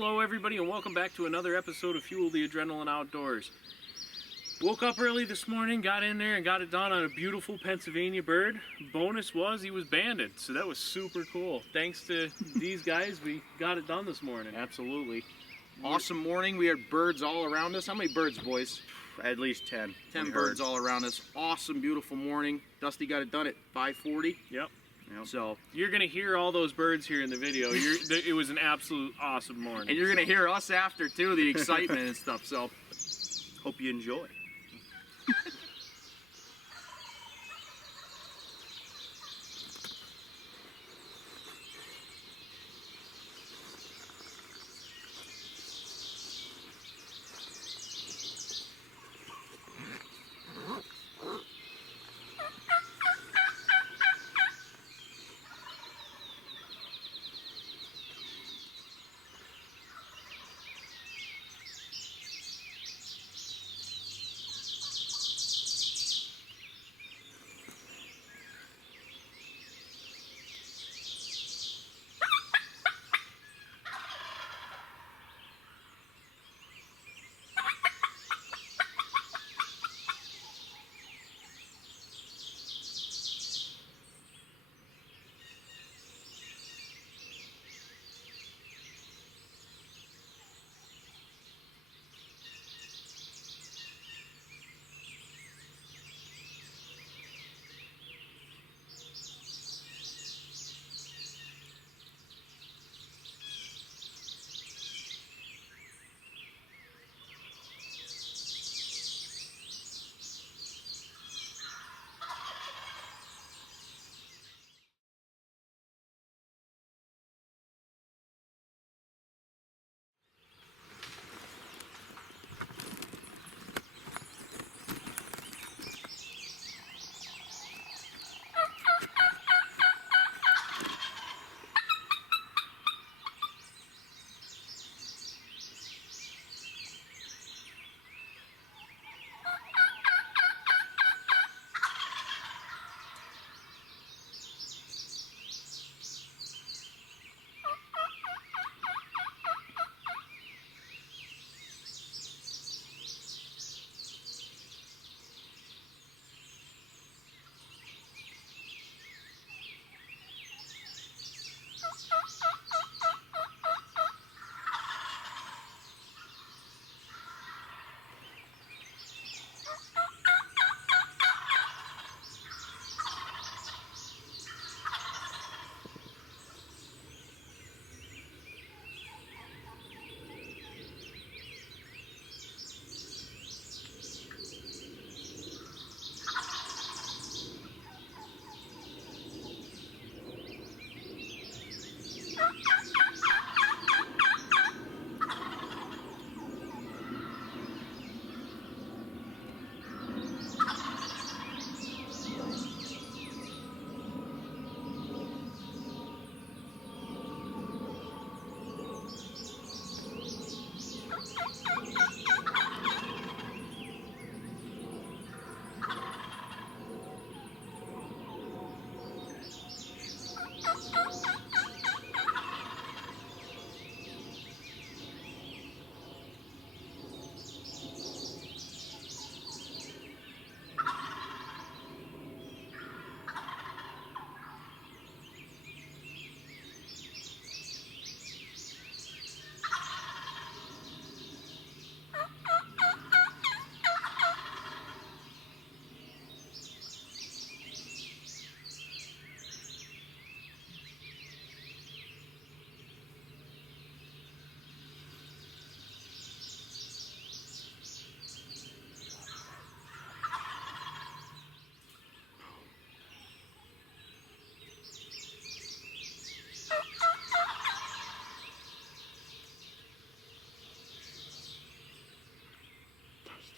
Hello everybody and welcome back to another episode of Fuel the Adrenaline Outdoors. Woke up early this morning, got in there and got it done on a beautiful Pennsylvania bird. Bonus was he was banded, so that was super cool. Thanks to these guys, we got it done this morning. Absolutely. Awesome morning. We had birds all around us. How many birds, boys? At least 10. 10 birds all around us. Awesome, beautiful morning. Dusty got it done at 5:40. Yep. So you're gonna hear all those birds here in the video. It was an absolute awesome morning. And you're gonna hear us after too, the excitement and stuff. So Hope you enjoy.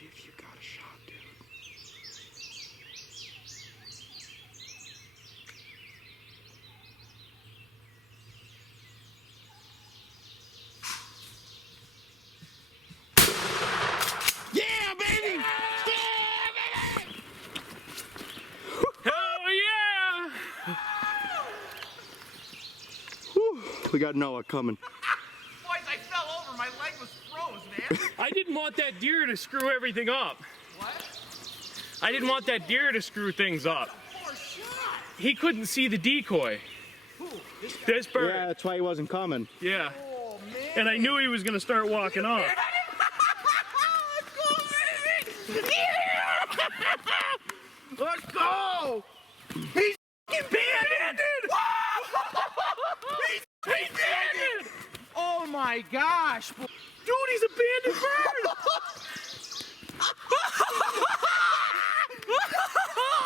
If you got a shot, dude. yeah, baby! Hell yeah! Whew, we got Noah coming. Boys, I fell I didn't want that deer to screw everything up. What? I didn't want that deer to screw things up. Poor shot. He couldn't see the decoy. Who? This guy? This bird. Yeah, that's why he wasn't coming. Yeah. Oh, man. And I knew he was gonna start walking off. Let's go! He's banded! He's banded! Oh my gosh! Dude, he's a banded bird!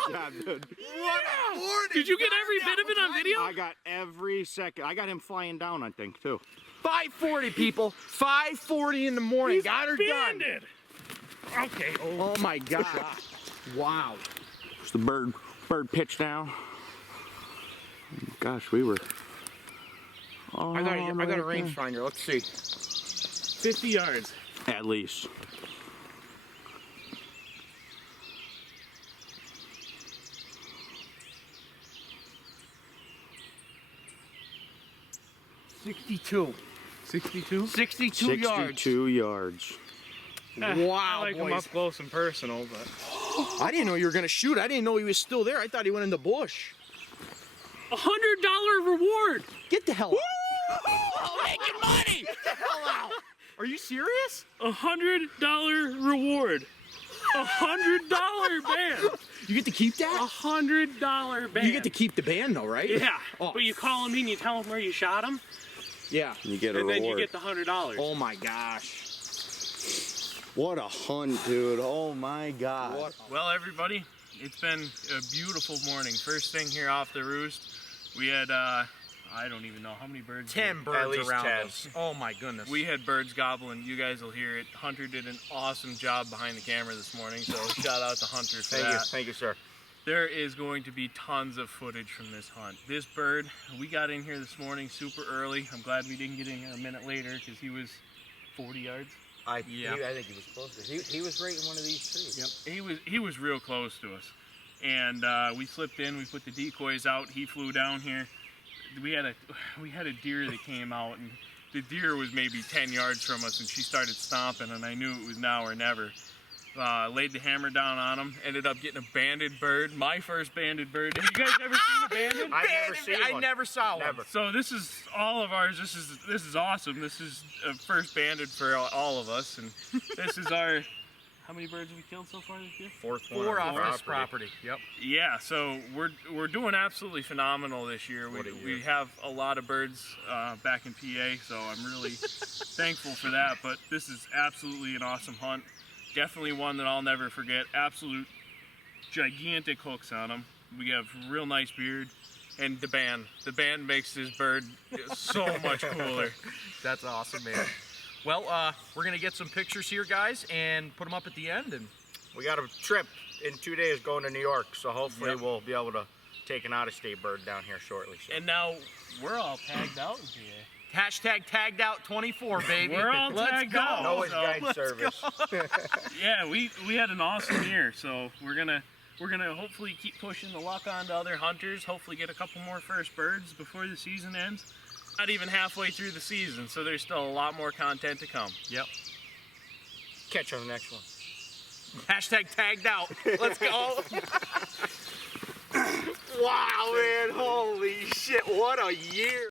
Yeah, dude. What a morning! Did you get every bit of it on video? I got every second. I got him flying down, I think, too. 5:40, people. 5:40 in the morning. He's Got her done. banded! Okay, Oh my god! Wow. There's the bird pitch now. Gosh, we were. Oh, I got a right there. rangefinder. Let's see. 50 yards. At least. $62. 62? 62 yards. 62 yards. Wow, I like him boys. up close and personal, but I didn't know you were gonna shoot. I didn't know he was still there. I thought he went in the bush. $100 reward! Get the hell out! Oh, making money! Get the hell out! Are you serious? $100 reward. $100 band. You get to keep that? $100 band. You get to keep the band though, right? Yeah. Oh. But you call him in, you tell him where you shot him, Yeah. You get a and reward. then you get the $100. Oh my gosh. What a hunt, dude. Oh my god. What? Well, everybody, it's been a beautiful morning. First thing here off the roost, we had, I don't even know how many birds. 10 did- birds least around 10. us. Oh my goodness. We had birds gobbling. You guys will hear it. Hunter did an awesome job behind the camera this morning, so shout out to Hunter for that. Thank you, sir. There is going to be tons of footage from this hunt. This bird, we got in here this morning super early. I'm glad we didn't get in here a minute later because he was 40 yards. I think he was closer. He was right in one of these trees. Yep. He was real close to us. And we slipped in, we put the decoys out, he flew down here. We had a deer that came out, and the deer was maybe 10 yards from us, and she started stomping, and I knew it was now or never. Laid the hammer down on him, ended up getting a banded bird, my first banded bird. Have you guys ever seen a banded? I've never seen I one. never saw Never. one. So this is all of ours. This is awesome. This is a first banded for all of us, and this is our. How many birds have we killed so far this year? Fourth Four off this property. Yep. Yeah, so we're doing absolutely phenomenal this year. We have a lot of birds back in PA, so I'm really thankful for that. But this is absolutely an awesome hunt. Definitely one that I'll never forget. Absolute gigantic hooks on them. We have real nice beard, and the band. The band makes this bird so much cooler. That's awesome, man. Well, we're gonna get some pictures here, guys, and put them up at the end. And We got a trip in 2 days going to New York, so hopefully Yep. we'll be able to take an out-of-state bird down here shortly. So. And now we're all tagged out in PA. hashtag tagged out 24, baby. We're all Let's tagged go. out. Noah's so Guide Service. Yeah, we had an awesome year, so we're gonna hopefully keep pushing the luck on to other hunters. Hopefully get a couple more first birds before the season ends. Not even halfway through the season, so there's still a lot more content to come. Yep. Catch you on the next one. Hashtag tagged out. Let's go. Wow, man. Holy shit. What a year.